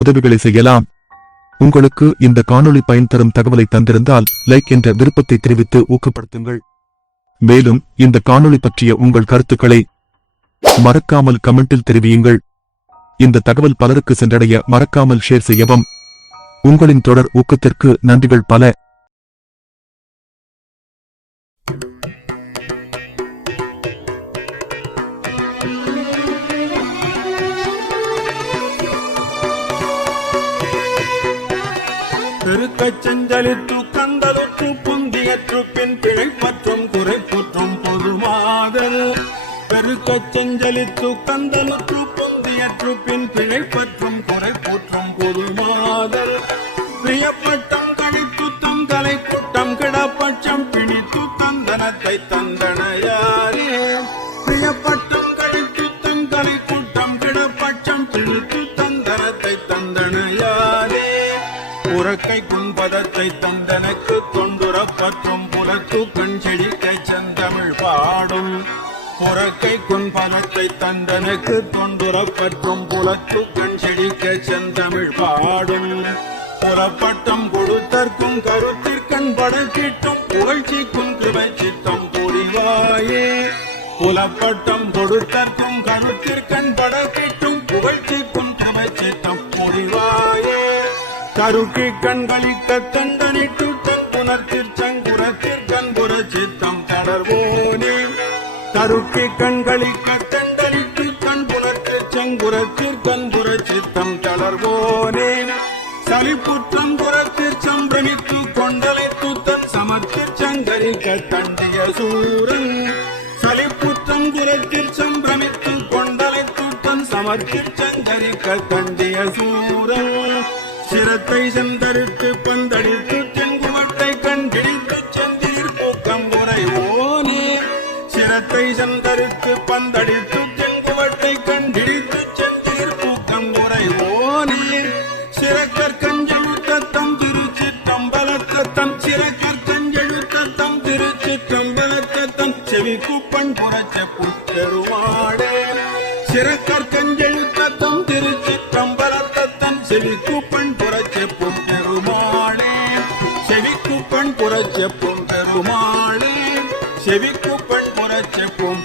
உதவிகளை செய்யலாம். உங்களுக்கு இந்த காணொளி பயன் தரும் தகவலை தந்திருந்தால் லைக் என்ற விருப்பத்தை தெரிவித்து ஊக்கப்படுத்துங்கள். மேலும் இந்த காணொளி பற்றிய உங்கள் கருத்துக்களை மறக்காமல் கமெண்டில் தெரிவியுங்கள். இந்த தகவல் பலருக்கு சென்றடைய மறக்காமல் ஷேர் செய்யவும். உங்களின் தொடர் ஊக்கத்திற்கு நன்றிகள் பல. பெருக்கச் செஞ்சலித்து கந்தலுற்று பொந்தியற்று பின் பிழைப்பற்றும் குறைப்புற்றும் பொதுமாதல். பெருக்கச் செஞ்சலித்து கந்தலுற்று பொந்தியற்று பின் பிழைப்பற்றும் குறைப்புற்றும் பொதுமாதல். பிரியப்பட்டம் கழித்து தந்தலை குட்டம் கிடப்பட்சம் பிணித்து தந்தனத்தை தந்தனையாரே. பிரியப்பட்டம் கழித்து தந்தலை குட்டம் கிடப்பட்சம் பிணித்து தந்தனத்தை தந்தனையாரே. புறக்கை குன்பதத்தை தந்தனுக்கு தொண்டுரப்பற்றும் புலத்து கண் செழிக்கை செந்தமிழ் பாடும். புறக்கை குன்பதத்தை தந்தனுக்கு தொண்டுரப்பற்றும் புலத்து கண் செழிக்கை செந்தமிழ் பாடும். புறப்பட்டம் கொடுத்தற்கும் கருத்திற்கண் படச்சிட்டம் புகழ்ச்சிக்கும் கிருபை சித்தம் புரிவாயே. புலப்பட்டம் கொடுத்தற்கும் கருத்திற்கண் படச்சிட்டும் புகழ்ச்சிக்கும் கிருபை சித்தம் புரிவாயே. கருக்கி கண்களிக்க தண்டனிட்டு புணர்த்திற் சங்குரத்திற் கண்புற சித்தம் தளர்வோனே. கருக்கி கண்களிக்க தண்டனிட்டு கண்புணர்த்திற் சங்குரத்திற் கண்புற சித்தம் தளர்வோனே. சலிப்புற்றம் புறத்திற் சம்பிரமித்து கொண்டலைத்து தன் சமத்திற் சங்கரிக்க தண்டிய சூரன். சலிப்புற்றம் புறத்திற் சம்பிரமித்து கொண்டலைத்து தன் சமத்திற் சங்கரிக்க தண்டிய சூரன். சிரத்தை செந்தரித்து பந்தடித்து தென்குவட்டை கண்டிடித்து செந்திர் பூக்கம் உரைவோனே. சிரத்தை செந்தரித்து பந்தடித்து தென்குவட்டை கண்டிடித்து செந்திர் பூக்கம் உரைவோனே. சிறக்கற் கஞ்செழுத்தம் திருச்சிற்றம்பலத்தம் சிறக்கற் கஞ்செழுத்தம் திருச்சிற்றம்பலத்தம் செவிக்குப்பண் புறச்செப்பு பெருமாடே. சிறக்கற் கஞ்செழுத்தம் திருச்சிற்றம்பலத்தம் செவிக்குப்பண் புறச்செப்பும் பெருமாளே. செவிக்குப்பண் புறச்செப்பும் பெருமாளே. செவிக்குப்பண் புறச்செப்பும்